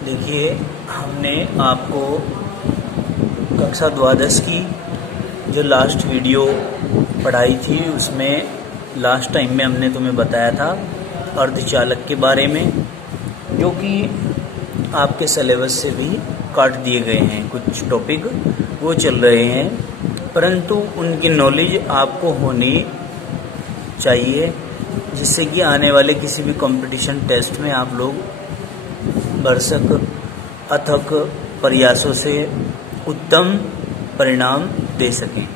देखिए, हमने आपको कक्षा द्वादश की जो लास्ट वीडियो पढ़ाई थी उसमें लास्ट टाइम में हमने तुम्हें बताया था अर्धचालक के बारे में, जो कि आपके सिलेबस से भी काट दिए गए हैं। कुछ टॉपिक वो चल रहे हैं, परंतु उनकी नॉलेज आपको होनी चाहिए, जिससे कि आने वाले किसी भी कंपटीशन टेस्ट में आप लोग भरसक अथक प्रयासों से उत्तम परिणाम दे सकें।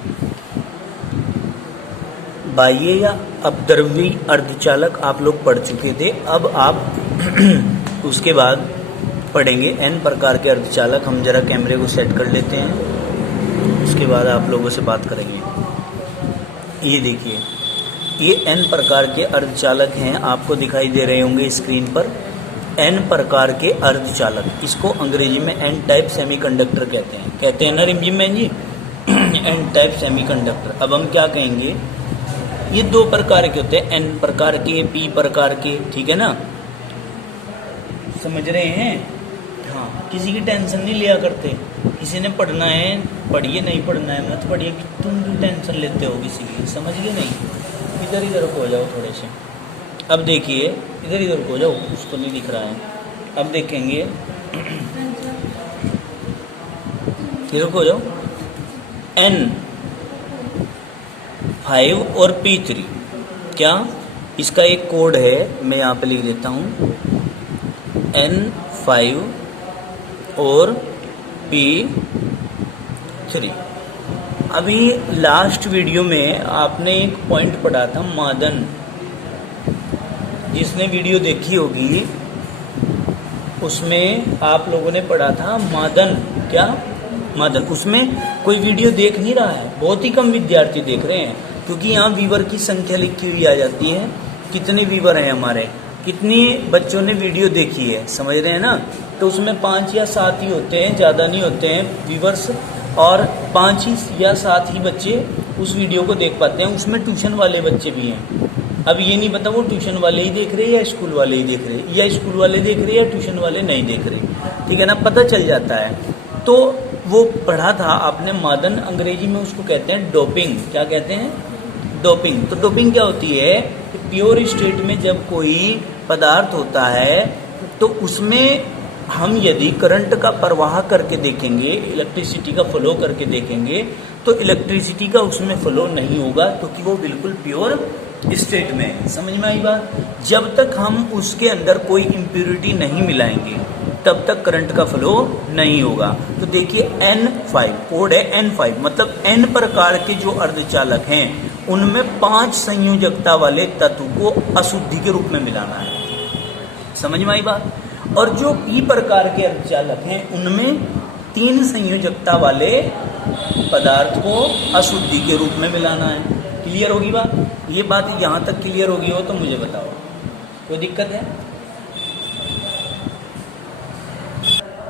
बाह्य या अपद्रव्यी अर्धचालक आप लोग पढ़ चुके थे। अब आप उसके बाद पढ़ेंगे एन प्रकार के अर्धचालक। हम जरा कैमरे को सेट कर लेते हैं, उसके बाद आप लोगों से बात करेंगे। ये देखिए, ये एन प्रकार के अर्धचालक हैं, आपको दिखाई दे रहे होंगे स्क्रीन पर। एन प्रकार के अर्धचालक, इसको अंग्रेजी में एन टाइप सेमीकंडक्टर कहते हैं ना रिमझिम बहन जी, एन टाइप सेमीकंडक्टर। अब हम क्या कहेंगे, ये दो प्रकार के होते हैं, एन प्रकार के, पी प्रकार के, ठीक है ना, समझ रहे हैं। हाँ, किसी की टेंशन नहीं लिया करते। किसी ने पढ़ना है पढ़िए, नहीं पढ़ना है मत पढ़िए। तुम क्यों टेंशन लेते हो किसी की, समझ गए नहीं। इधर इधर हो जाओ थोड़े से। अब देखिए, इधर इधर हो जाओ, उसको नहीं दिख रहा है। अब देखेंगे, इधर हो जाओ। N5 और P3 क्या, इसका एक कोड है, मैं यहाँ पे लिख देता हूँ। N5 और P3। अभी लास्ट वीडियो में आपने एक पॉइंट पढ़ा था, मादन। जिसने वीडियो देखी होगी उसमें आप लोगों ने पढ़ा था मादन। क्या मादन? उसमें कोई वीडियो देख नहीं रहा है, बहुत ही कम विद्यार्थी देख रहे हैं, क्योंकि यहाँ व्यूअर की संख्या लिखी हुई आ जाती है। कितने व्यूअर हैं हमारे, कितने बच्चों ने वीडियो देखी है, समझ रहे हैं ना। तो उसमें 5 या 7 ही होते हैं, ज़्यादा नहीं होते हैं व्यूअर्स, और 5 या 7 ही बच्चे उस वीडियो को देख पाते हैं। उसमें ट्यूशन वाले बच्चे भी हैं। अब ये नहीं पता वो ट्यूशन वाले ही देख रहे हैं या स्कूल वाले ही देख रहे हैं, या स्कूल वाले देख रहे हैं या ट्यूशन वाले नहीं देख रहे, ठीक है ना, पता चल जाता है। तो वो पढ़ा था आपने मादन, अंग्रेजी में उसको कहते हैं डोपिंग। क्या कहते हैं? डोपिंग। तो डोपिंग क्या होती है कि प्योर स्टेट में जब कोई पदार्थ होता है तो उसमें हम यदि करंट का प्रवाह करके देखेंगे, इलेक्ट्रिसिटी का फ्लो करके देखेंगे, तो इलेक्ट्रिसिटी का उसमें फ्लो नहीं होगा, क्योंकि वो बिल्कुल प्योर स्टेट में है। समझ में आई बात? जब तक हम उसके अंदर कोई इम्प्योरिटी नहीं मिलाएंगे तब तक करंट का फ्लो नहीं होगा। तो देखिए, N5 कोड है, N5 मतलब N प्रकार के जो अर्धचालक हैं उनमें 5 संयोजकता वाले तत्व को अशुद्धि के रूप में मिलाना है। समझ में आई बात? और जो P प्रकार के अर्धचालक हैं उनमें 3 संयोजकता वाले पदार्थ को अशुद्धि के रूप में मिलाना है। क्लियर होगी बात? ये बात यहाँ तक क्लियर होगी हो तो मुझे बताओ, कोई दिक्कत है?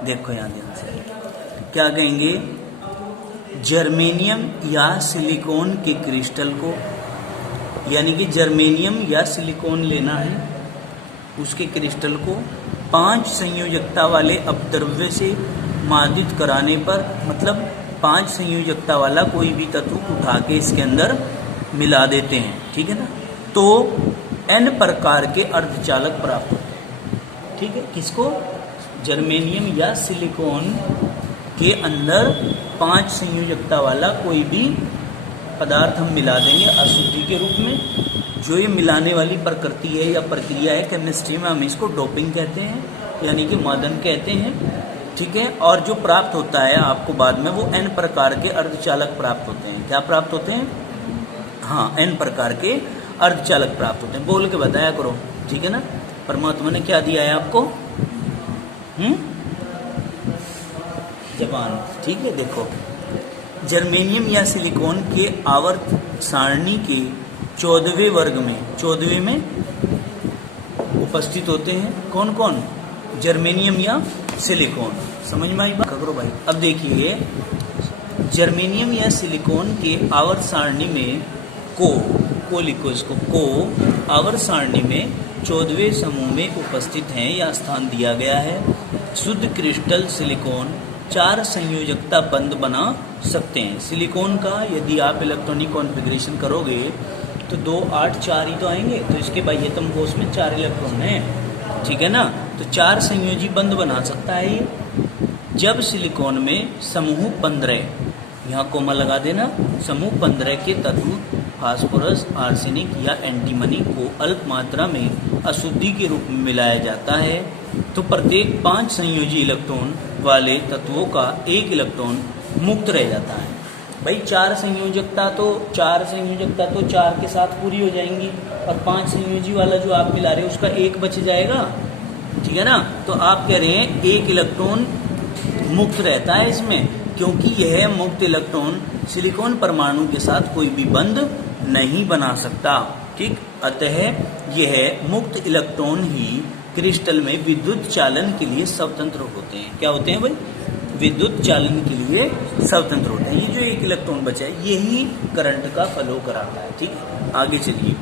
देखो यहाँ ध्यान से, क्या कहेंगे, जर्मेनियम या सिलिकॉन के क्रिस्टल को, यानी कि जर्मेनियम या सिलिकॉन लेना है, उसके क्रिस्टल को 5 संयोजकता वाले अपद्रव्य से मादित कराने पर, मतलब 5 संयोजकता वाला कोई भी तत्व उठा के इसके अंदर मिला देते हैं, ठीक है ना, तो N प्रकार के अर्धचालक प्राप्त होते हैं। ठीक है, किसको? जर्मेनियम या सिलिकॉन के अंदर 5 संयोजकता वाला कोई भी पदार्थ हम मिला देंगे अशुद्धि के रूप में। जो ये मिलाने वाली प्रकृति है या प्रक्रिया है, केमिस्ट्री में हम इसको डोपिंग कहते हैं, यानी कि मादन कहते हैं, ठीक है। और जो प्राप्त होता है आपको बाद में, वो N प्रकार के अर्धचालक प्राप्त होते हैं। क्या प्राप्त होते हैं? हाँ, N प्रकार के अर्धचालक प्राप्त होते हैं। बोल के बताया करो, ठीक है ना। परमात्मा ने क्या दिया है आपको? जबान, ठीक है। देखो, जर्मेनियम या सिलिकॉन के आवर्त सारणी के 14वें वर्ग में, 14वें में उपस्थित होते हैं कौन कौन? जर्मेनियम या सिलिकॉन। समझ में आई बात? करो भाई। अब देखिए, जर्मेनियम या सिलिकॉन के आवर्त सारणी में को लिखो, इसको को आवर्त सारणी में 14वें समूह में उपस्थित हैं या स्थान दिया गया है। शुद्ध क्रिस्टल सिलिकॉन 4 संयोजकता बंध बना सकते हैं। सिलिकॉन का यदि आप इलेक्ट्रॉनिक कॉन्फ़िगरेशन करोगे तो 2 8 4 ही तो आएंगे, तो इसके बाह्यतम कोष में 4 इलेक्ट्रॉन हैं, ठीक है ना। तो 4 संयोजी बंध बना सकता है ये। जब सिलिकॉन में समूह 15, यहाँ कोमा लगा देना, समूह 15 के तत्व फास्फोरस, आर्सेनिक या एंटीमनी को अल्प मात्रा में अशुद्धि के रूप में मिलाया जाता है, तो प्रत्येक 5 संयोजी इलेक्ट्रॉन वाले तत्वों का 1 इलेक्ट्रॉन मुक्त रह जाता है। भाई 4 संयोजकता तो 4 के साथ पूरी हो जाएंगी, और 5 संयोजी वाला जो आप मिला रहे हो उसका 1 बच जाएगा, ठीक है ना। तो आप कह रहे हैं 1 इलेक्ट्रॉन मुक्त रहता है इसमें, क्योंकि यह मुक्त इलेक्ट्रॉन सिलिकॉन परमाणु के साथ कोई भी बंध नहीं बना सकता, ठीक। अतः यह मुक्त इलेक्ट्रॉन ही क्रिस्टल में विद्युत चालन के लिए स्वतंत्र होते हैं। क्या होते हैं भाई? विद्युत चालन के लिए स्वतंत्र होते हैं। ये जो 1 इलेक्ट्रॉन बचा है यही करंट का फ्लो कराता है, ठीक है। आगे चलिए,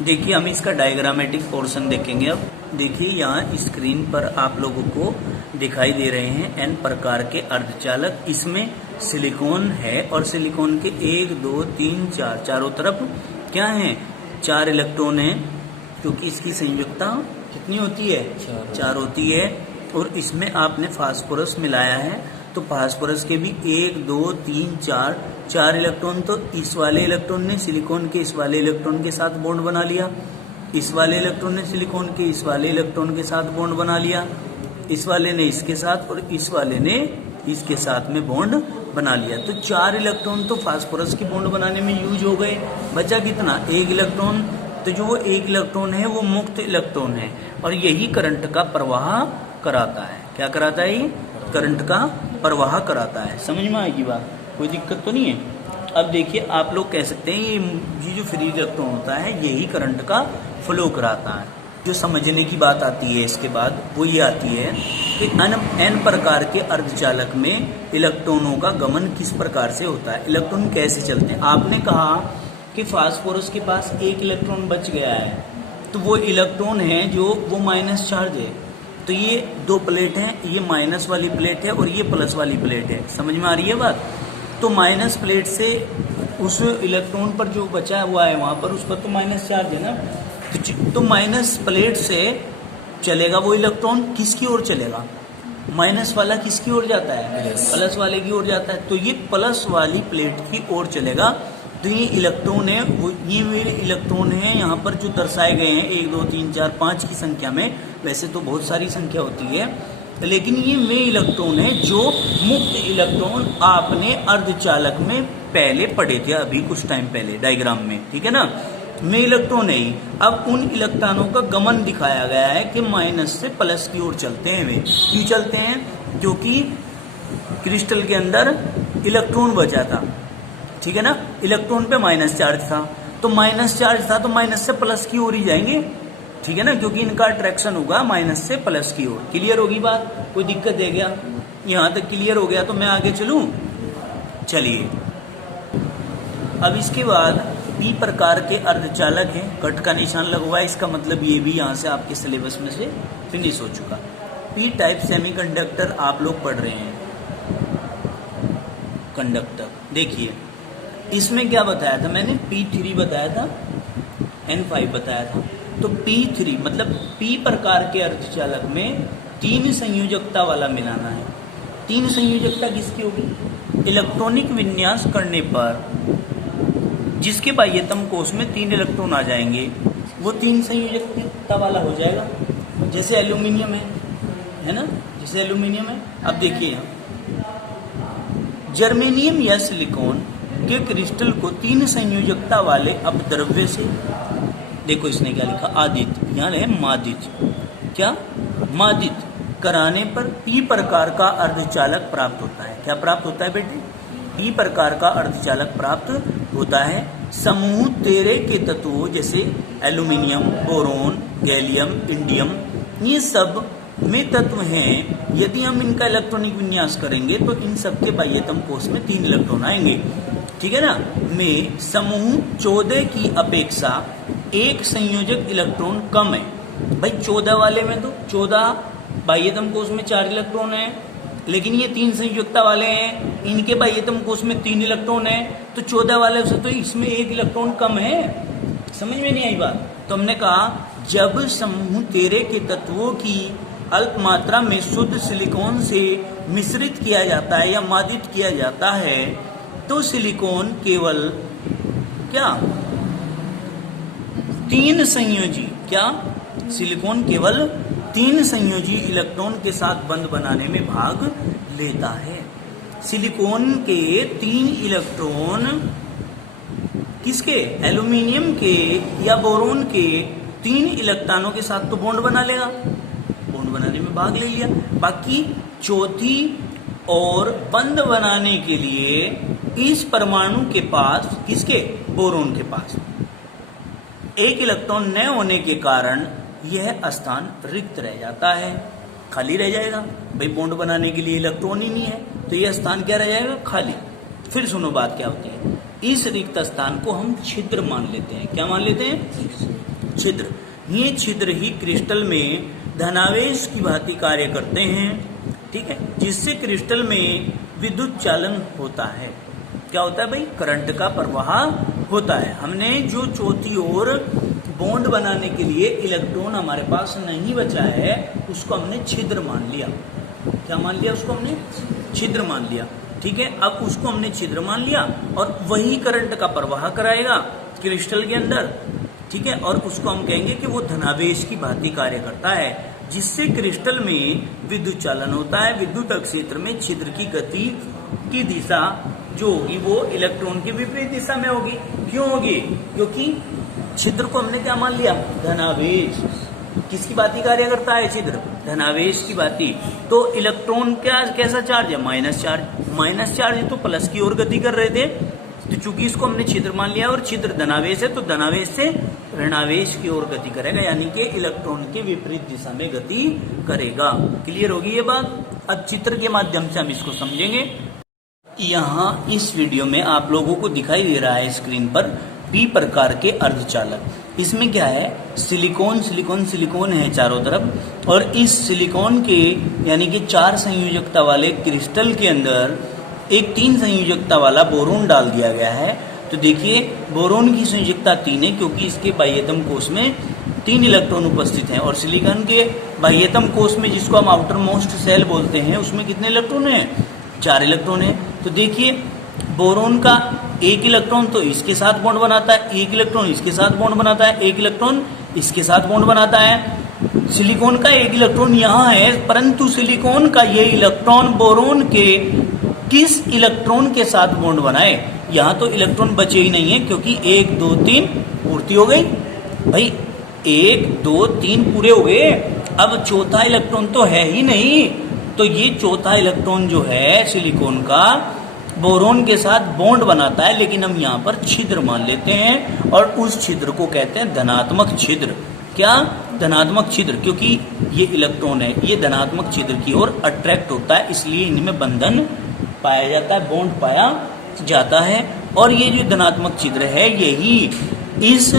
देखिए हम इसका डायग्रामेटिक पोर्शन देखेंगे। अब देखिए यहाँ स्क्रीन पर आप लोगों को दिखाई दे रहे हैं n प्रकार के अर्धचालक। इसमें सिलिकॉन है और सिलिकॉन के 1 2 3 4 चारों तरफ क्या है? 4 इलेक्ट्रॉन है, क्योंकि इसकी संयुक्ता कितनी होती है? 4 होती है। और इसमें आपने फास्फोरस मिलाया है, तो फास्फोरस के भी 1 2 3 4 इलेक्ट्रॉन। तो इस वाले इलेक्ट्रॉन ने सिलिकॉन के इस वाले इलेक्ट्रॉन के साथ बॉन्ड बना लिया, इस वाले इलेक्ट्रॉन ने सिलिकॉन के इस वाले इलेक्ट्रॉन के साथ बॉन्ड बना लिया, इस वाले ने इसके साथ और इस वाले ने इसके साथ में बॉन्ड बना लिया। तो 4 इलेक्ट्रॉन तो फास्फोरस की बॉन्ड बनाने में यूज हो गए। बचा कितना? 1 इलेक्ट्रॉन। तो जो वो 1 इलेक्ट्रॉन है वो मुक्त इलेक्ट्रॉन है, और यही करंट का प्रवाह कराता है। क्या कराता है? ये करंट का प्रवाह कराता है। समझ में आएगी बात? कोई दिक्कत तो नहीं है। अब देखिए आप लोग कह सकते हैं ये जो फ्री इलेक्ट्रॉन होता है यही करंट का फ्लो कराता है। जो समझने की बात आती है इसके बाद वो ये आती है कि n प्रकार के अर्धचालक में इलेक्ट्रॉनों का गमन किस प्रकार से होता है, इलेक्ट्रॉन कैसे चलते हैं। आपने कहा कि फास्फोरस के पास 1 इलेक्ट्रॉन बच गया है, तो वो इलेक्ट्रॉन है जो वो माइनस चार्ज है। तो ये 2 प्लेट हैं, ये माइनस वाली प्लेट है और ये प्लस वाली प्लेट है। समझ में आ रही है बात? तो माइनस प्लेट से उस इलेक्ट्रॉन पर जो बचा हुआ है वहां पर, उस पर तो माइनस चार्ज है ना, तो माइनस प्लेट से चलेगा वो इलेक्ट्रॉन किसकी ओर चलेगा? माइनस वाला किसकी ओर जाता है? प्लस वाले की ओर जाता है। तो ये प्लस वाली प्लेट की ओर चलेगा। तो ये इलेक्ट्रॉन है, वो ये मेरे इलेक्ट्रॉन है यहाँ पर जो दर्शाए गए हैं 1 2 3 4 5 की संख्या में। वैसे तो बहुत सारी संख्या होती है, लेकिन ये वे इलेक्ट्रॉन है जो मुक्त इलेक्ट्रॉन आपने अर्धचालक में पहले पढ़े थे, अभी कुछ टाइम पहले डायग्राम में, ठीक है ना। में इलेक्ट्रॉन है। अब उन इलेक्ट्रॉनों का गमन दिखाया गया है कि माइनस से प्लस की ओर चलते हैं। वे क्यों चलते हैं? क्योंकि क्रिस्टल के अंदर इलेक्ट्रॉन बचा था, ठीक है ना। इलेक्ट्रॉन पे माइनस चार्ज था, तो माइनस चार्ज था तो माइनस से प्लस की ओर ही जाएंगे, ठीक है ना, क्योंकि इनका अट्रैक्शन होगा माइनस से प्लस की ओर। क्लियर होगी बात? कोई दिक्कत है क्या? यहाँ तक क्लियर हो गया तो मैं आगे चलूं। चलिए अब इसके बाद पी प्रकार के अर्धचालक हैं, कट का निशान लगवा है, इसका मतलब ये भी यहाँ से आपके सिलेबस में से फिनिश हो चुका। पी टाइप सेमीकंडक्टर आप लोग पढ़ रहे हैं, कंडक्टर। देखिए इसमें क्या बताया था मैंने? P3 बताया था, N5 बताया था। तो P3 मतलब P प्रकार के अर्धचालक में 3 संयोजकता वाला मिलाना है। 3 संयोजकता किसकी होगी? इलेक्ट्रॉनिक विन्यास करने पर जिसके बाह्यतम कोष में 3 इलेक्ट्रॉन आ जाएंगे वो 3 संयोजकता वाला हो जाएगा। जैसे एल्यूमिनियम है ना, जैसे एल्यूमिनियम है। अब देखिए जर्मेनियम या सिलिकॉन के क्रिस्टल को 3 संयोजकता वाले अपद्रव्य से, देखो इसने क्या लिखा, आदित्य, यहाँ है मादित्य, क्या मादित्य कराने पर पी प्रकार का अर्धचालक प्राप्त होता है। क्या प्राप्त होता है बेटे? पी प्रकार का अर्धचालक प्राप्त होता है। समूह 13 के तत्वों जैसे एल्यूमिनियम, बोरोन, गैलियम, इंडियम, ये सब में तत्व हैं। यदि हम इनका इलेक्ट्रॉनिक विन्यास करेंगे तो इन सबके बाह्यतम कोष में 3 इलेक्ट्रॉन आएंगे, ठीक है ना। में समूह 14 की अपेक्षा एक संयोजक इलेक्ट्रॉन कम है। भाई 14 वाले में तो 14 बाह्यतम कोष में 4 इलेक्ट्रॉन है, लेकिन ये 3 संयोजकता वाले हैं, इनके बाह्यतम कोष में 3 इलेक्ट्रॉन है, तो 14 वाले से तो इसमें 1 इलेक्ट्रॉन कम है। समझ में नहीं आई बात? तो हमने कहा जब समूह 13 के तत्वों की अल्प मात्रा में शुद्ध सिलिकॉन से मिश्रित किया जाता है या मादित किया जाता है, तो सिलिकॉन केवल क्या 3 संयोजी, क्या सिलिकॉन केवल 3 संयोजी इलेक्ट्रॉन के साथ बंध बनाने में भाग लेता है। सिलिकॉन के 3 इलेक्ट्रॉन किसके, एल्यूमिनियम के या बोरोन के 3 इलेक्ट्रॉनों के साथ तो बॉन्ड बना लेगा, बॉन्ड बनाने में भाग ले लिया। बाकी चौथी और बंध बनाने के लिए इस परमाणु के पास, किसके, बोरोन के पास 1 इलेक्ट्रॉन न होने के कारण यह स्थान रिक्त रह जाता है, खाली रह जाएगा। भाई बॉन्ड बनाने के लिए इलेक्ट्रॉन ही नहीं है, तो यह स्थान क्या रह जाएगा, खाली। फिर सुनो बात क्या होती है, इस रिक्त स्थान को हम छिद्र मान लेते हैं। क्या मान लेते हैं, छिद्र। ये छिद्र ही क्रिस्टल में धनावेश की भांति कार्य करते हैं, ठीक है, जिससे क्रिस्टल में विद्युत चालन होता है। क्या होता है भाई, करंट का प्रवाह होता है। हमने जो चौथी ओर बॉन्ड बनाने के लिए इलेक्ट्रॉन हमारे पास नहीं बचा है, उसको हमने छिद्र मान लिया। क्या मान लिया, उसको हमने छिद्र मान लिया, ठीक है। अब उसको हमने छिद्र मान लिया और वही करंट का प्रवाह कराएगा क्रिस्टल के अंदर, ठीक है, और उसको हम कहेंगे कि वो धनावेश की भांति कार्य करता है, जिससे क्रिस्टल में विद्युत चालन होता है। विद्युत क्षेत्र में छिद्र की गति की दिशा जो होगी वो इलेक्ट्रॉन की विपरीत दिशा में होगी। क्यों होगी, क्योंकि छिद्र को हमने क्या मान लिया, धनावेश। किसकी भांति कार्य करता है छिद्र, धनावेश की भांति। तो इलेक्ट्रॉन क्या, कैसा चार्ज है, माइनस चार्ज। माइनस चार्ज तो प्लस की ओर गति कर रहे थे, तो चूंकि इसको हमने छिद्र मान लिया और छिद्र धनावेश है, तो धनावेश से ऋणावेश की ओर गति करेगा, यानी कि इलेक्ट्रॉन के विपरीत दिशा में गति करेगा। क्लियर होगी ये बात? अब चित्र के माध्यम से हम इसको समझेंगे। यहाँ इस वीडियो में आप लोगों को दिखाई दे रहा है स्क्रीन पर पी प्रकार के अर्धचालक। इसमें क्या है, सिलिकॉन सिलिकॉन सिलिकॉन है चारों तरफ, और इस सिलिकॉन के यानी कि 4 संयोजकता वाले क्रिस्टल के अंदर एक 3 संयोजकता वाला बोरोन डाल दिया गया है। तो देखिए बोरोन की संयोजकता 3 है, क्योंकि इसके बाह्यतम कोष में 3 इलेक्ट्रॉन उपस्थित हैं, और सिलिकॉन के बाह्यतम कोष में, जिसको हम आउटर मोस्ट सेल बोलते हैं, उसमें कितने इलेक्ट्रॉन हैं, 4 इलेक्ट्रॉन है। तो देखिए बोरोन का 1 इलेक्ट्रॉन तो इसके साथ बॉन्ड बनाता है, 1 इलेक्ट्रॉन इसके साथ बॉन्ड बनाता है, 1 इलेक्ट्रॉन इसके साथ बॉन्ड बनाता है। सिलिकॉन का 1 इलेक्ट्रॉन यहाँ है, परंतु सिलिकॉन का ये इलेक्ट्रॉन बोरोन के किस इलेक्ट्रॉन के साथ बॉन्ड बनाए, यहाँ तो इलेक्ट्रॉन बचे ही नहीं है, क्योंकि 1 2 3 पूर्ति हो गई भाई, 1 2 3 पूरे हो गए। अब चौथा इलेक्ट्रॉन तो है ही नहीं, तो ये चौथा इलेक्ट्रॉन जो है सिलिकॉन का बोरोन के साथ बॉन्ड बनाता है, लेकिन हम यहाँ पर छिद्र मान लेते हैं, और उस छिद्र को कहते हैं धनात्मक छिद्र। क्या, धनात्मक छिद्र, क्योंकि ये इलेक्ट्रॉन है, ये धनात्मक छिद्र की ओर अट्रैक्ट होता है, इसलिए इनमें बंधन पाया जाता है, बॉन्ड पाया जाता है। और ये जो धनात्मक छिद्र है, यही इस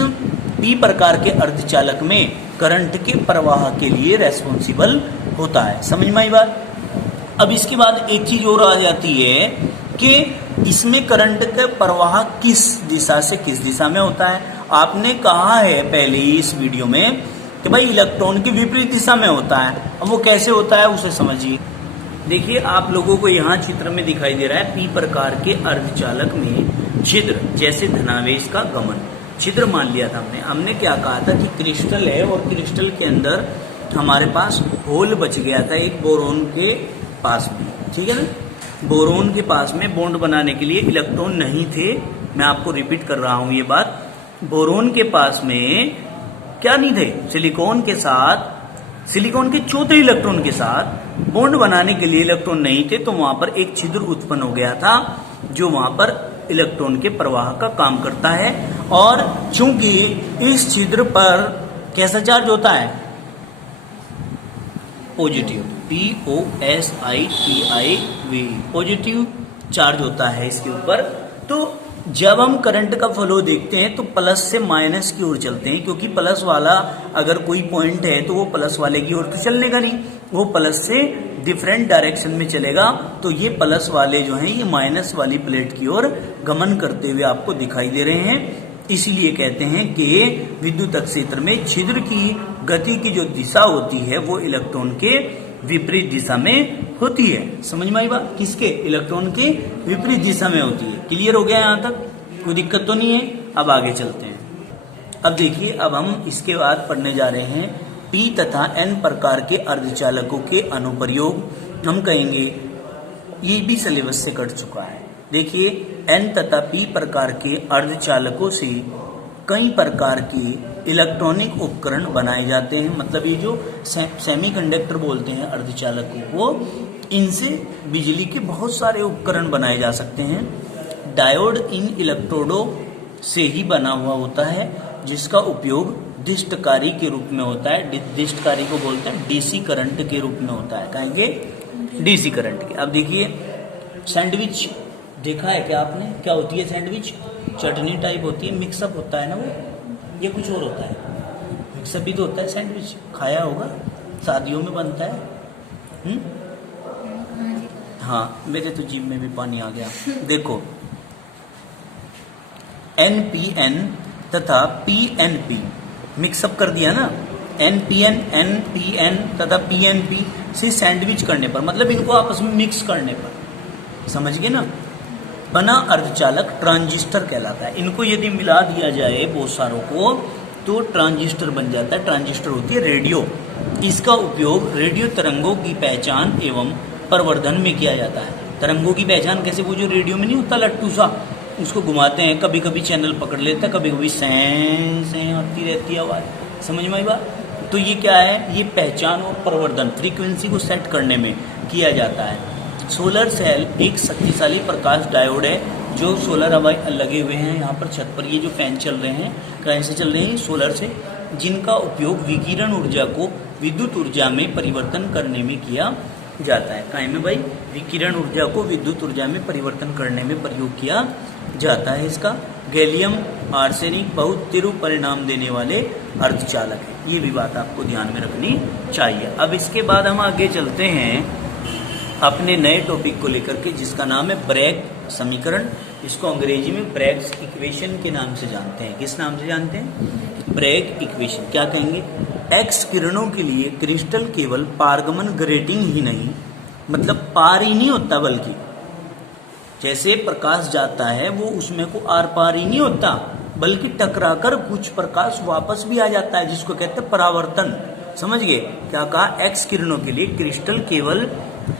पी प्रकार के अर्धचालक में करंट के प्रवाह के लिए रेस्पॉन्सिबल होता है। समझ में आई बात? अब इसके बाद एक चीज और आ जाती है कि इसमें करंट का प्रवाह किस दिशा से किस दिशा में होता है। आपने कहा है पहले ही इस वीडियो में कि भाई इलेक्ट्रॉन की विपरीत दिशा में होता है। अब वो कैसे होता है उसे समझिए। देखिए आप लोगों को यहाँ चित्र में दिखाई दे रहा है पी प्रकार के अर्धचालक में छिद्र, जैसे धनावेश का गमन। छिद्र मान लिया था हमने क्या कहा था कि क्रिस्टल है, और क्रिस्टल के अंदर हमारे पास होल बच गया था एक बोरोन के पास में, ठीक है ना। बोरोन के पास में बॉन्ड बनाने के लिए इलेक्ट्रॉन नहीं थे। मैं आपको रिपीट कर रहा हूं ये बात, बोरोन के पास में क्या नहीं थे, सिलिकॉन के साथ, सिलिकॉन के चौथे इलेक्ट्रॉन के साथ बॉन्ड बनाने के लिए इलेक्ट्रॉन नहीं थे, तो वहां पर एक छिद्र उत्पन्न हो गया था जो वहां पर इलेक्ट्रॉन के प्रवाह का काम करता है। और चूंकि इस छिद्र पर कैसा चार्ज होता है, पॉजिटिव, POSITIV, पॉजिटिव चार्ज होता है इसके ऊपर। तो जब हम करंट का फ्लो देखते हैं तो प्लस से माइनस की ओर चलते हैं, क्योंकि प्लस वाला अगर कोई पॉइंट है तो वो प्लस वाले की ओर तो चलने का नहीं, वो प्लस से डिफरेंट डायरेक्शन में चलेगा, तो ये प्लस वाले जो हैं ये माइनस वाली प्लेट की ओर गमन करते हुए आपको दिखाई दे रहे हैं। इसलिए कहते हैं कि विद्युत क्षेत्र में छिद्र की गति की जो दिशा होती है वो इलेक्ट्रॉन के विपरीत दिशा में होती है। समझ में आई बात? किसके? इलेक्ट्रॉन के विपरीत दिशा में होती है। क्लियर हो गया यहाँ तक? कोई दिक्कत तो नहीं है? अब आगे चलते हैं। अब देखिए, अब हम इसके बाद पढ़ने जा रहे हैं पी तथा एन प्रकार के अर्धचालकों के अनुप्रयोग। हम कहेंगे ये भी सिलेबस से कट चुका है। देखिए, एन तथा पी प्रकार के अर्धचालकों से कई प्रकार के इलेक्ट्रॉनिक उपकरण बनाए जाते हैं। मतलब ये जो सेमीकंडक्टर बोलते हैं अर्धचालकों को, इनसे बिजली के बहुत सारे उपकरण बनाए जा सकते हैं। डायोड इन इलेक्ट्रोडों से ही बना हुआ होता है, जिसका उपयोग दिष्टकारी के रूप में होता है। दिष्टकारी को बोलते हैं डीसी करंट के रूप में होता है। कहेंगे डीसी करंट के। अब देखिए, सैंडविच देखा है क्या आपने? क्या होती है सैंडविच? चटनी टाइप होती है, मिक्सअप होता है ना वो, ये कुछ और होता है। मिक्सअप भी तो होता है सैंडविच, खाया होगा, शादियों में बनता है। हाँ, मेरे तो जीभ में भी पानी आ गया। देखो, NPN तथा PNP मिक्सअप कर दिया ना, NPN, NPN तथा PNP से सैंडविच करने पर, मतलब इनको आपस में मिक्स करने पर, समझ गए ना, बना अर्धचालक ट्रांजिस्टर कहलाता है। इनको यदि मिला दिया जाए बहुत सारों को तो ट्रांजिस्टर बन जाता है। ट्रांजिस्टर होती है रेडियो। इसका उपयोग रेडियो तरंगों की पहचान एवं प्रवर्धन में किया जाता है। तरंगों की पहचान कैसे? वो जो रेडियो में नहीं होता लट्टू सा, उसको घुमाते हैं, कभी कभी चैनल पकड़ लेता है, कभी कभी सें आती रहती है आवाज़। समझ में आई बात? तो ये क्या है? ये पहचान और प्रवर्धन, फ्रीक्वेंसी को सेट करने में किया जाता है। सोलर सेल एक शक्तिशाली प्रकाश डायोड है जो सोलर हवाई लगे हुए हैं यहाँ पर छत पर। ये जो फैन चल रहे हैं कैसे चल रहे हैं? सोलर से, जिनका उपयोग विकिरण ऊर्जा को विद्युत ऊर्जा में परिवर्तन करने में किया जाता है। काहे में भाई? विकिरण ऊर्जा को विद्युत ऊर्जा में परिवर्तन करने में प्रयोग किया जाता है। इसका गैलियम आर्सेनिक बहुत तीव्र परिणाम देने वाले अर्धचालक है। ये भी बात आपको ध्यान में रखनी चाहिए। अब इसके बाद हम आगे चलते हैं अपने नए टॉपिक को लेकर के, जिसका नाम है ब्रैग समीकरण। इसको अंग्रेजी में ब्रैग्स इक्वेशन के नाम से जानते हैं। किस नाम से जानते हैं? Bragg equation. क्या कहेंगे? एक्स किरणों के लिए क्रिस्टल केवल पारगमन ग्रेटिंग ही नहीं, मतलब पार ही नहीं होता, बल्कि जैसे प्रकाश जाता है वो उसमें को आर पार ही नहीं होता, बल्कि टकराकर कुछ प्रकाश वापस भी आ जाता है, जिसको कहते हैं परावर्तन। समझ गए? क्या कहा? एक्स किरणों के लिए क्रिस्टल केवल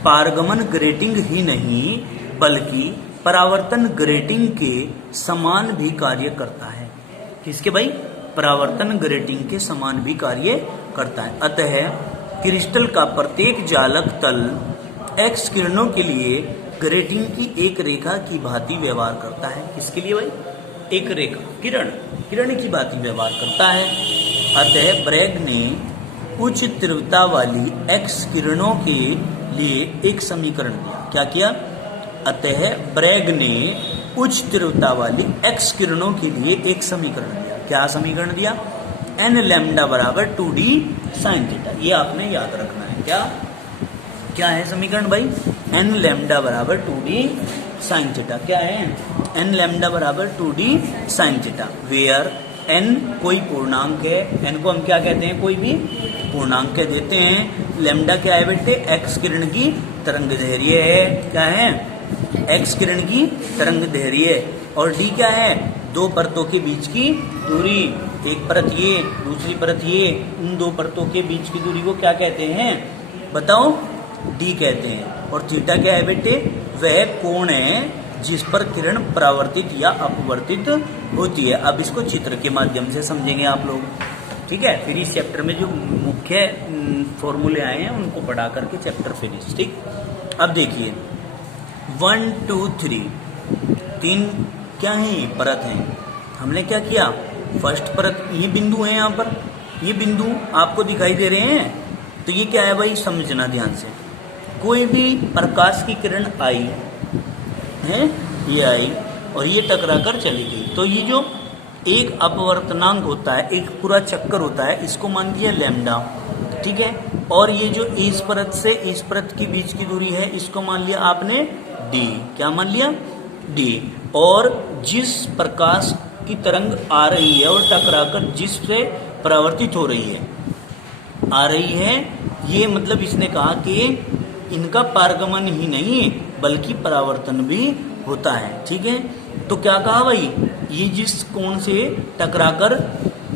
पारगमन ग्रेटिंग ही नहीं बल्कि परावर्तन ग्रेटिंग के समान भी कार्य करता है। किसके भाई? परावर्तन ग्रेटिंग के समान भी कार्य करता है। अतः क्रिस्टल का प्रत्येक जालक तल एक्स किरणों के लिए ग्रेटिंग की एक रेखा की भांति व्यवहार करता है। किसके लिए भाई? एक रेखा, किरण की भांति व्यवहार करता है। अतः ब्रैग ने उच्च तीव्रता वाली एक्स किरणों के लिए एक समीकरण दिया। क्या किया? अतः ब्रैग ने उच्च तीव्रता वाली एक्स किरणों के लिए एक समीकरण दिया। क्या समीकरण दिया? n लैम्डा बराबर 2d sin थीटा। ये आपने याद रखना है। क्या है समीकरण भाई? n लैम्डा बराबर 2d sin थीटा। क्या है? n लैम्डा बराबर 2d sin theta, where n कोई पूर्णांक है। n को हम क्या कहते हैं? कोई भी पूर्णांक कह देते हैं। लैम्डा क्या है बेटे? एक्स किरण की तरंग दैर्घ्य है। क्या है? एक्स किरण की तरंग दैर्घ्य। और d क्या है? दो परतों के बीच की दूरी। एक परत ये, दूसरी परत ये, उन दो परतों के बीच की दूरी को क्या कहते हैं? बताओ। d कहते हैं। और थीटा क्या है बेटे? वह कोण है जिस पर किरण परावर्तित या अपवर्तित होती है। अब इसको चित्र के माध्यम से समझेंगे आप लोग, ठीक है? फिर इस चैप्टर में जो मुख्य फॉर्मूले आए हैं उनको पढ़ा करके चैप्टर फिनिश। ठीक, अब देखिए 1 2 3 तीन क्या है? परत हैं। हमने क्या किया? फर्स्ट परत, ये बिंदु है, यहाँ पर ये बिंदु आपको दिखाई दे रहे हैं। तो ये क्या है भाई? समझना ध्यान से। कोई भी प्रकाश की किरण आई है, ये आई और ये टकरा कर चली गई, तो ये जो एक अपवर्तनांक होता है, एक पूरा चक्कर होता है, इसको मान लिया लैम्डा। ठीक है? और ये जो इस परत से इस परत के बीच की दूरी है, इसको मान लिया आपने d। क्या मान लिया? d। और जिस प्रकाश की तरंग आ रही है और टकराकर जिससे परावर्तित हो रही है आ रही है, ये मतलब इसने कहा कि इनका पारगमन ही नहीं बल्कि परावर्तन भी होता है। ठीक है, तो क्या कहा भाई, ये जिस कोण से टकराकर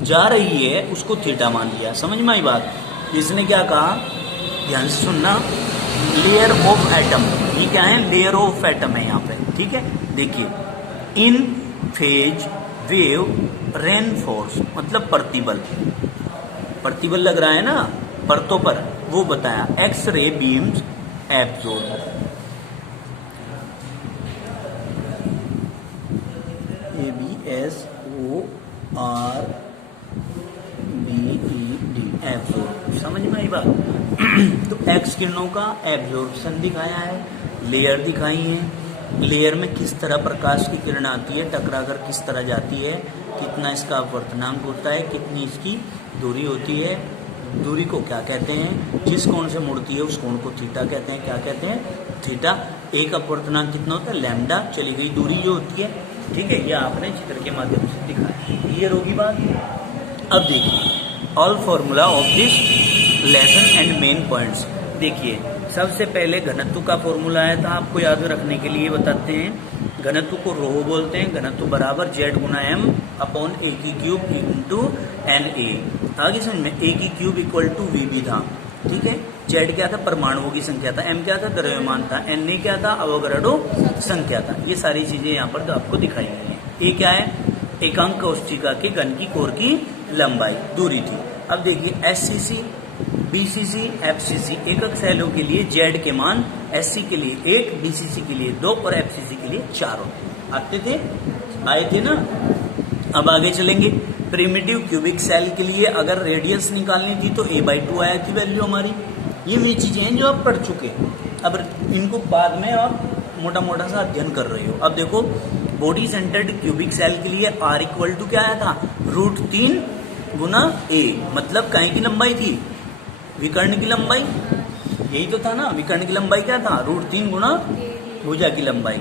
जा रही है उसको थीटा मान लिया। समझ में आई बात? इसने क्या कहा, ध्यान से सुनना, लेयर ऑफ एटम, ये क्या है, लेयर ऑफ एटम है यहाँ पे। ठीक है, देखिए, इन फेज वेव रेनफोर्स मतलब प्रतिबल, प्रतिबल लग रहा है ना परतों पर, वो बताया। X ray beams absorb, ABSORBED absorb. समझ में आई बात? तो एक्स किरणों का एब्जॉर्प्शन दिखाया है, लेयर दिखाई है, लेयर में किस तरह प्रकाश की किरण आती है, टकराकर किस तरह जाती है, कितना इसका अपवर्तनांक होता है, कितनी इसकी दूरी होती है। दूरी को क्या कहते हैं, जिस कोण से मुड़ती है उस कोण को थीटा कहते हैं। क्या कहते हैं? थीटा। एक अपवर्तनांक कितना होता है, लैम्डा। चली गई दूरी जो होती है। ठीक है, यह आपने चित्र के माध्यम से दिखाया। क्लियर होगी बात? अब देखिए, all formula of this lesson and main points. देखिए, सबसे पहले घनत्व का फॉर्मूला है, तो आपको याद रखने के लिए बताते हैं। घनत्व को रो बोलते हैं। घनत्व बराबर Z Guna M upon A की क्यूब इंटू NA। आगे समझ में, A की क्यूब इक्वल टू VB था। ठीक है, Z क्या था, परमाणुओं की संख्या था, M क्या था, द्रव्यमान था, Na क्या था, अवोगाड्रो संख्या था। ये सारी चीजें यहाँ पर तो आपको दिखाई गई हैं। ये क्या है, एकांक कोष्ठिका के घन की कोर की लंबाई, दूरी थी। अब देखिए, SCC, BCC, FCC, एकक शैलों के लिए Z के मान SC के लिए 1, BCC के लिए 2 और FCC के लिए 4 होते आते थे, आए थे ना। अब आगे चलेंगे। प्रिमिटिव क्यूबिक सेल के लिए अगर रेडियस निकालनी थी तो A/2 आया थी वैल्यू हमारी। ये वे चीजें हैं जो आप पढ़ चुके हैं, अब इनको बाद में आप मोटा मोटा सा अध्ययन कर रहे हो। अब देखो, बॉडी सेंटर्ड क्यूबिक सेल के लिए R इक्वल टू क्या आया था, √3 गुना A, मतलब काहे की लंबाई थी, विकर्ण की लंबाई। यही तो था ना, विकर्ण की लंबाई क्या था, √3 गुना भुजा की लंबाई।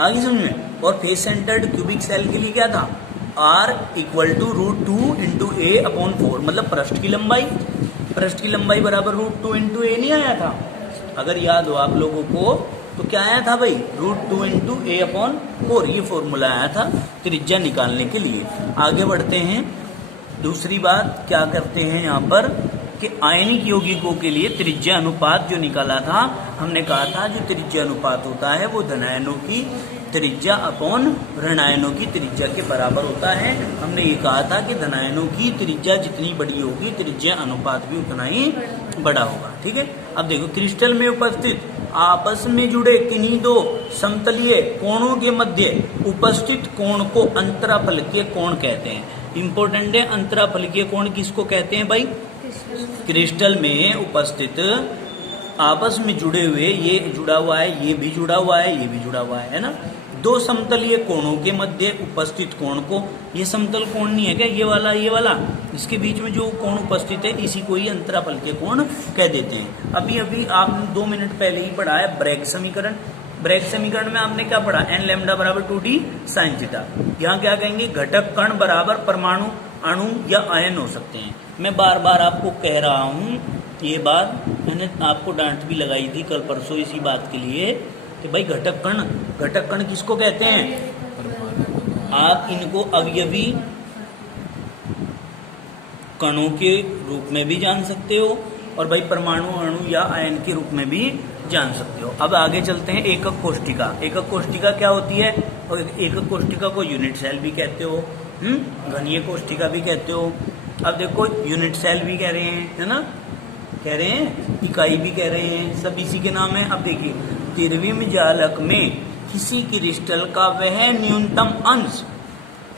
आगे समझ में। और फेस सेंटर्ड क्यूबिक सेल के लिए क्या था, R equal to √2 into A upon 4, मतलब पृष्ठ की लंबाई। पृष्ठ की लंबाई बराबर √2 इंटू A नहीं आया था? अगर याद हो आप लोगों को तो क्या आया था भाई, √2 इंटू A अपॉन 4, ये फॉर्मूला आया था त्रिज्या निकालने के लिए। आगे बढ़ते हैं। दूसरी बात क्या करते हैं यहाँ पर कि आयनिक यौगिकों के लिए त्रिज्या अनुपात जो निकाला था, हमने कहा था जो त्रिज्या अनुपात होता है वो धनायनों की त्रिज्या अपॉन ऋणायनों की त्रिज्या के बराबर होता है। हमने ये कहा था कि धनायनों की त्रिज्या जितनी बड़ी होगी त्रिज्या अनुपात भी उतना ही बड़ा होगा। ठीक है, अब देखो, क्रिस्टल में उपस्थित आपस में जुड़े किन्हीं दो समतलीय कोणों के मध्य उपस्थित कोण को अंतराफलकीय कोण कहते हैं। इंपॉर्टेंट है, अंतराफलकीय कोण किसको कहते हैं भाई, क्रिस्टल में उपस्थित आपस में जुड़े हुए, ये जुड़ा हुआ है, ये भी जुड़ा हुआ है, ये भी जुड़ा हुआ है ना, दो समतलीय कोणों के मध्य उपस्थित कोण को, ये समतल कोण नहीं है क्या, ये वाला, इसके बीच में जो कोण उपस्थित है इसी को ही अंतराफलकीय कोण कह देते हैं। अभी अभी आपने 2 मिनट पहले ही पढ़ा है ब्रैग समीकरण। ब्रैग समीकरण में आपने क्या पढ़ा, n लैम्डा बराबर 2d साइन थीटा। यहाँ क्या कहेंगे, घटक कण बराबर परमाणु, अणु या आयन हो सकते हैं। मैं बार बार आपको कह रहा हूँ, ये बात मैंने आपको डांट भी लगाई थी कल परसों इसी बात के लिए कि भाई घटक कण किसको कहते हैं, आप इनको अवयवी कणों के रूप में भी जान सकते हो और भाई परमाणु, अणु या आयन के रूप में भी जान सकते हो। अब आगे चलते हैं। एकक कोष्ठिका। एकक कोष्ठिका क्या होती है, और एकक कोष्ठिका को यूनिट सेल भी कहते हो, घनीय कोष्ठिका भी कहते हो। अब देखो, यूनिट सेल भी कह रहे हैं, है ना, कह रहे हैं, इकाई भी कह रहे हैं, सब इसी के नाम है। अब देखिए, त्रिविम जालक में किसी क्रिस्टल का वह न्यूनतम अंश,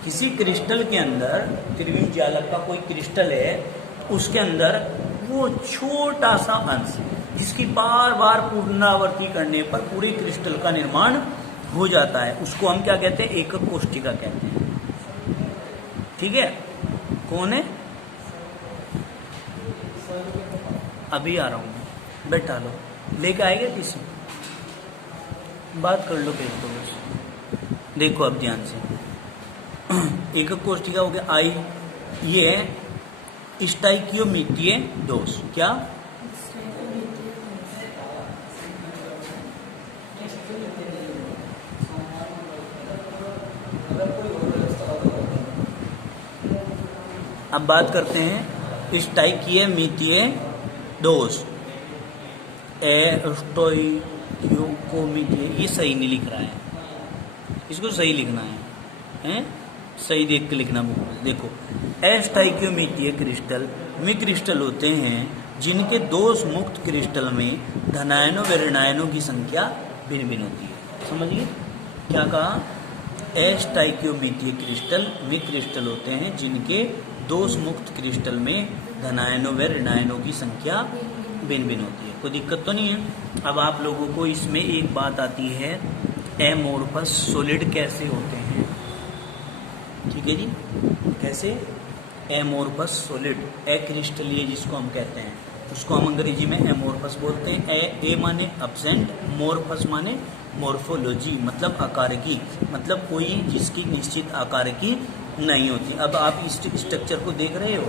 किसी क्रिस्टल के अंदर, त्रिविम जालक का कोई क्रिस्टल है, उसके अंदर वो छोटा सा अंश जिसकी बार बार पुनरावृत्ति करने पर पूरे क्रिस्टल का निर्माण हो जाता है, उसको हम क्या कहते हैं, एकक कोष्ठिका कहते हैं। ठीक है, कौन है, अभी आ रहा हूँ मैं, बैठा लो, लेके आएगा टिश्यू, बात कर लो पेज को बस। देखो अब ध्यान से, एक कोष्ठिका हो गया आई, ये है स्टाइकियोमीटिए दोष, क्या? अब बात करते हैं स्टाइकियोमीटिए दोष, स्टोइकोमीटिए, ये सही नहीं लिख रहा है, इसको सही लिखना है, हैं? सही देख के लिखना बुक में। देखो एस्टाइकियोमीटिए क्रिस्टल में क्रिस्टल होते हैं जिनके दोष मुक्त क्रिस्टल में धनायनों व ऋणायनों की संख्या भिन्न भिन्न होती है। समझिए क्या कहा? एस्टाइकियोमीटिए क्रिस्टल में क्रिस्टल होते हैं जिनके दोष मुक्त क्रिस्टल में धनायनों व ऋणायनों की संख्या भिन्न भिन्न होती है। कोई दिक्कत तो नहीं है। अब आप लोगों को इसमें एक बात आती है, एमोर्फस सॉलिड कैसे होते हैं, ठीक है जी? कैसे? एमोर्फस सॉलिड, एक्रिस्टलीय जिसको हम कहते हैं, उसको हम अंग्रेजी में एमोर्फस बोलते हैं। ए माने अब्सेंट, मोर्फस माने मोर्फोलॉजी, मतलब आकार की, मतलब कोई जिसकी निश्चित आकार की नहीं होती। अब आप इस स्ट्रक्चर को देख रहे हो,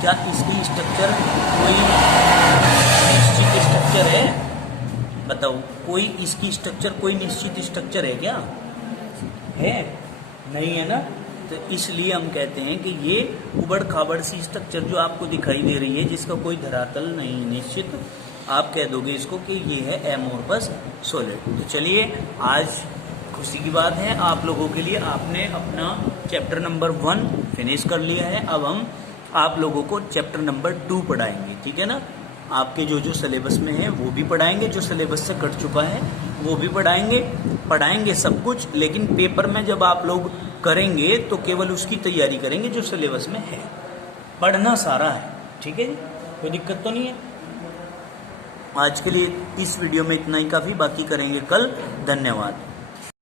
क्या इसकी स्ट्रक्चर कोई निश्चित स्ट्रक्चर है? बताओ, कोई इसकी स्ट्रक्चर कोई निश्चित स्ट्रक्चर है क्या? है? नहीं है ना? तो इसलिए हम कहते हैं कि ये उबड़ खाबड़ सी स्ट्रक्चर जो आपको दिखाई दे रही है, जिसका कोई धरातल नहीं निश्चित, आप कह दोगे इसको कि ये है एमोर्फस सॉलिड। तो चलिए, आज खुशी की बात है आप लोगों के लिए, आपने अपना चैप्टर नंबर 1 फिनिश कर लिया है। अब हम आप लोगों को चैप्टर नंबर 2 पढ़ाएंगे, ठीक है ना? आपके जो जो सिलेबस में है वो भी पढ़ाएंगे, जो सिलेबस से कट चुका है वो भी पढ़ाएंगे सब कुछ। लेकिन पेपर में जब आप लोग करेंगे तो केवल उसकी तैयारी करेंगे जो सिलेबस में है, पढ़ना सारा है, ठीक है जी? कोई दिक्कत तो नहीं है। आज के लिए इस वीडियो में इतना ही काफ़ी, बाकी करेंगे कल। धन्यवाद।